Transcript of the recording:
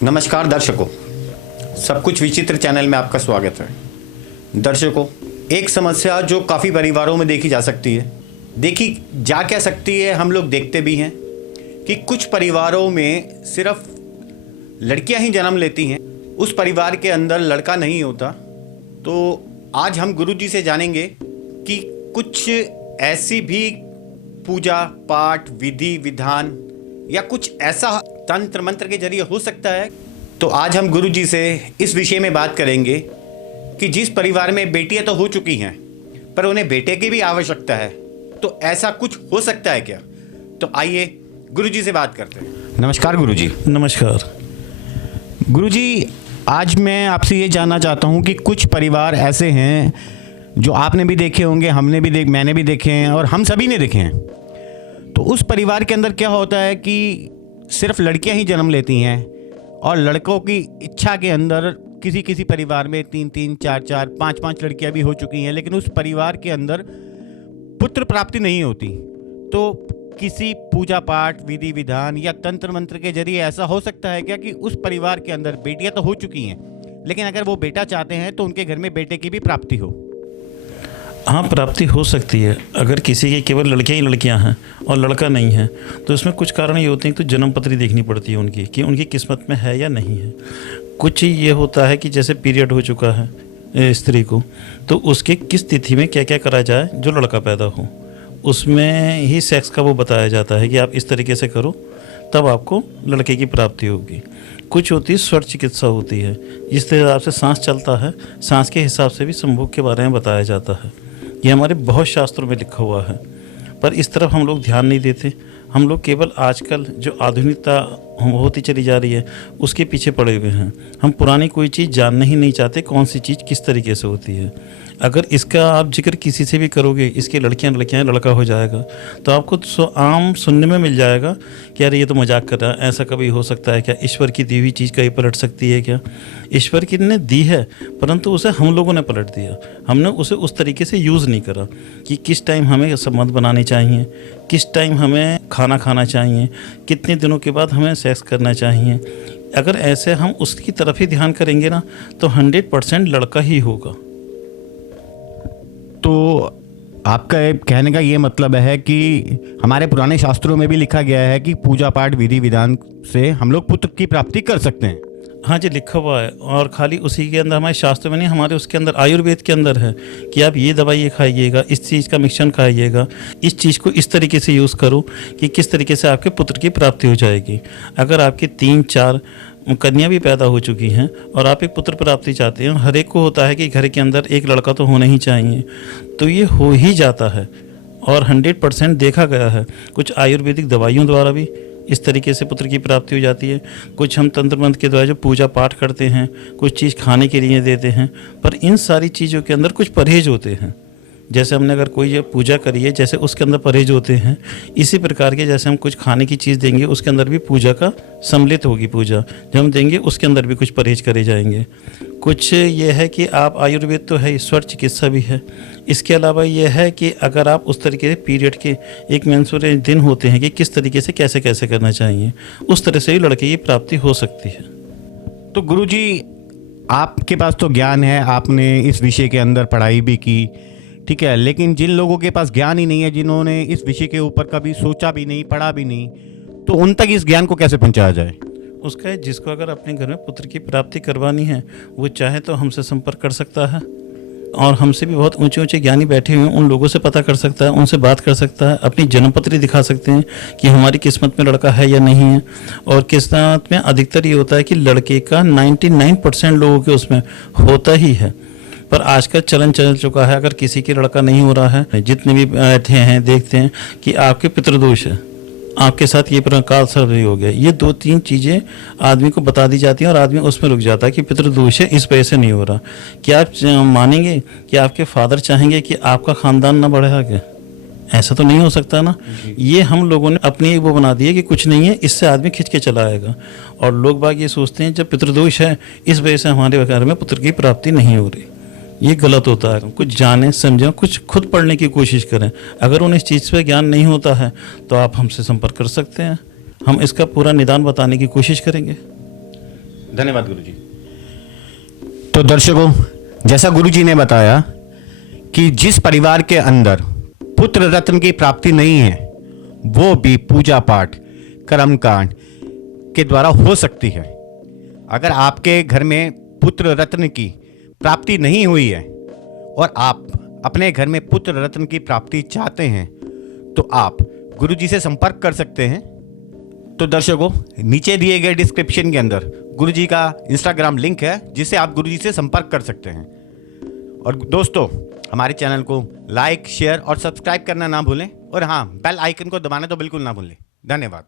नमस्कार दर्शकों, सब कुछ विचित्र चैनल में आपका स्वागत है। दर्शकों, एक समस्या जो काफ़ी परिवारों में देखी जा सकती है, देखी जा क्या सकती है, हम लोग देखते भी हैं कि कुछ परिवारों में सिर्फ लड़कियां ही जन्म लेती हैं, उस परिवार के अंदर लड़का नहीं होता। तो आज हम गुरुजी से जानेंगे कि कुछ ऐसी भी पूजा पाठ विधि विधान या कुछ ऐसा तंत्र मंत्र के जरिए हो सकता है। तो आज हम गुरुजी से इस विषय में बात करेंगे कि जिस परिवार में बेटियां तो हो चुकी हैं पर उन्हें बेटे की भी आवश्यकता है, तो ऐसा कुछ हो सकता है क्या? तो आइए गुरुजी से बात करते हैं। नमस्कार गुरुजी। नमस्कार गुरुजी, आज मैं आपसे ये जानना चाहता हूँ कि कुछ परिवार ऐसे हैं जो आपने भी देखे होंगे, मैंने भी देखे हैं और हम सभी ने देखे हैं। तो उस परिवार के अंदर क्या होता है कि सिर्फ लड़कियां ही जन्म लेती हैं और लड़कों की इच्छा के अंदर किसी परिवार में 3-3, 4-4, 5-5 लड़कियां भी हो चुकी हैं, लेकिन उस परिवार के अंदर पुत्र प्राप्ति नहीं होती। तो किसी पूजा पाठ विधि विधान या तंत्र मंत्र के जरिए ऐसा हो सकता है क्या कि उस परिवार के अंदर बेटियां तो हो चुकी हैं, लेकिन अगर वो बेटा चाहते हैं तो उनके घर में बेटे की भी प्राप्ति हो? हाँ, प्राप्ति हो सकती है। अगर किसी की केवल लड़कियां ही लड़कियां हैं और लड़का नहीं है, तो इसमें कुछ कारण ये होते हैं कि तो जन्म पत्री देखनी पड़ती है उनकी कि उनकी किस्मत में है या नहीं है। कुछ ये होता है कि जैसे पीरियड हो चुका है स्त्री को, तो उसके किस तिथि में क्या क्या करा जाए जो लड़का पैदा हो, उसमें ही सेक्स का वो बताया जाता है कि आप इस तरीके से करो तब आपको लड़के की प्राप्ति होगी। कुछ होती है स्वर चिकित्सा होती है, जिस हिसाब से सांस चलता है, सांस के हिसाब से भी संभोग के बारे में बताया जाता है। ये हमारे बहुत शास्त्रों में लिखा हुआ है, पर इस तरफ हम लोग ध्यान नहीं देते। हम लोग केवल आजकल जो आधुनिकता होती चली जा रही है उसके पीछे पड़े हुए हैं। हम पुरानी कोई चीज़ जानना ही नहीं चाहते, कौन सी चीज़ किस तरीके से होती है। अगर इसका आप जिक्र किसी से भी करोगे, इसकी लड़कियां लड़का हो जाएगा, तो आपको आम सुनने में मिल जाएगा कि अरे ये तो मजाक कर रहा है, ऐसा कभी हो सकता है क्या? ईश्वर की दी हुई चीज़ कहीं पलट सकती है क्या? ईश्वर की ने दी है, परंतु उसे हम लोगों ने पलट दिया। हमने उसे उस तरीके से यूज़ नहीं करा कि किस टाइम हमें संबंध बनाने चाहिए, किस टाइम हमें खाना खाना चाहिए, कितने दिनों के बाद हमें सेक्स करना चाहिए। अगर ऐसे हम उसकी तरफ ही ध्यान करेंगे ना, तो 100% लड़का ही होगा। तो आपका कहने का ये मतलब है कि हमारे पुराने शास्त्रों में भी लिखा गया है कि पूजा पाठ विधि विधान से हम लोग पुत्र की प्राप्ति कर सकते हैं? हाँ जी, लिखा हुआ है। और खाली उसी के अंदर, हमारे शास्त्र में नहीं, हमारे उसके अंदर आयुर्वेद के अंदर है कि आप ये दवाई खाइएगा, इस चीज़ का मिश्रण खाइएगा, इस चीज़ को इस तरीके से यूज़ करो कि किस तरीके से आपके पुत्र की प्राप्ति हो जाएगी। अगर आपकी 3-4 कन्या भी पैदा हो चुकी हैं और आप एक पुत्र प्राप्ति चाहते हैं, हर एक को होता है कि घर के अंदर एक लड़का तो होना ही चाहिए, तो ये हो ही जाता है और 100% देखा गया है। कुछ आयुर्वेदिक दवाइयों द्वारा भी इस तरीके से पुत्र की प्राप्ति हो जाती है। कुछ हम तंत्र मंत्र के द्वारा जो पूजा पाठ करते हैं, कुछ चीज़ खाने के लिए देते हैं, पर इन सारी चीज़ों के अंदर कुछ परहेज होते हैं। जैसे हमने अगर कोई ये पूजा करी है, जैसे उसके अंदर परहेज होते हैं, इसी प्रकार के जैसे हम कुछ खाने की चीज़ देंगे उसके अंदर भी पूजा का सम्मिलित होगी। पूजा जब हम देंगे उसके अंदर भी कुछ परहेज करे जाएंगे। कुछ ये है कि आप आयुर्वेद तो है, स्वर चिकित्सा भी है। इसके अलावा ये है कि अगर आप उस तरीके से पीरियड के एक मेंस्ट्रुअल दिन होते हैं कि किस तरीके से कैसे कैसे करना चाहिए, उस तरह से भी लड़के की प्राप्ति हो सकती है। तो गुरुजी, आपके पास तो ज्ञान है, आपने इस विषय के अंदर पढ़ाई भी की, ठीक है, लेकिन जिन लोगों के पास ज्ञान ही नहीं है, जिन्होंने इस विषय के ऊपर कभी सोचा भी नहीं, पढ़ा भी नहीं, तो उन तक इस ज्ञान को कैसे पहुंचाया जाए? उसका है, जिसको अगर अपने घर में पुत्र की प्राप्ति करवानी है, वो चाहे तो हमसे संपर्क कर सकता है और हमसे भी बहुत ऊंचे ऊंचे ज्ञानी बैठे हुए हैं, उन लोगों से पता कर सकता है, उनसे बात कर सकता है, अपनी जन्मपत्री दिखा सकते हैं कि हमारी किस्मत में लड़का है या नहीं है। और किस्मत में अधिकतर ये होता है कि लड़के का 99% लोगों के उसमें होता ही है। पर आज का चलन चल चुका है, अगर किसी की लड़का नहीं हो रहा है, जितने भी बैठे हैं देखते हैं कि आपके पितृदोष है, आपके साथ ये प्रकार सर्जरी हो गया, ये 2-3 चीज़ें आदमी को बता दी जाती हैं और आदमी उसमें रुक जाता है कि पितृदोष है, इस वजह से नहीं हो रहा। क्या आप मानेंगे कि आपके फादर चाहेंगे कि आपका खानदान ना बढ़े आगे? ऐसा तो नहीं हो सकता ना। ये हम लोगों ने अपनी वो बना दी है कि कुछ नहीं है, इससे आदमी खिंच के चला आएगा। और लोग बाग ये सोचते हैं जब पितृदोष है इस वजह से हमारे घर में पुत्र की प्राप्ति नहीं हो रही। ये गलत होता है। कुछ जानें समझें, कुछ खुद पढ़ने की कोशिश करें। अगर उन्हें इस चीज़ पे ज्ञान नहीं होता है तो आप हमसे संपर्क कर सकते हैं, हम इसका पूरा निदान बताने की कोशिश करेंगे। धन्यवाद गुरुजी। तो दर्शकों, जैसा गुरुजी ने बताया कि जिस परिवार के अंदर पुत्र रत्न की प्राप्ति नहीं है, वो भी पूजा पाठ कर्मकांड के द्वारा हो सकती है। अगर आपके घर में पुत्र रत्न की प्राप्ति नहीं हुई है और आप अपने घर में पुत्र रत्न की प्राप्ति चाहते हैं तो आप गुरुजी से संपर्क कर सकते हैं। तो दर्शकों, नीचे दिए गए डिस्क्रिप्शन के अंदर गुरुजी का इंस्टाग्राम लिंक है, जिससे आप गुरुजी से संपर्क कर सकते हैं। और दोस्तों, हमारे चैनल को लाइक, शेयर और सब्सक्राइब करना ना भूलें, और हाँ, बेल आइकन को दबाना तो बिल्कुल ना भूलें। धन्यवाद।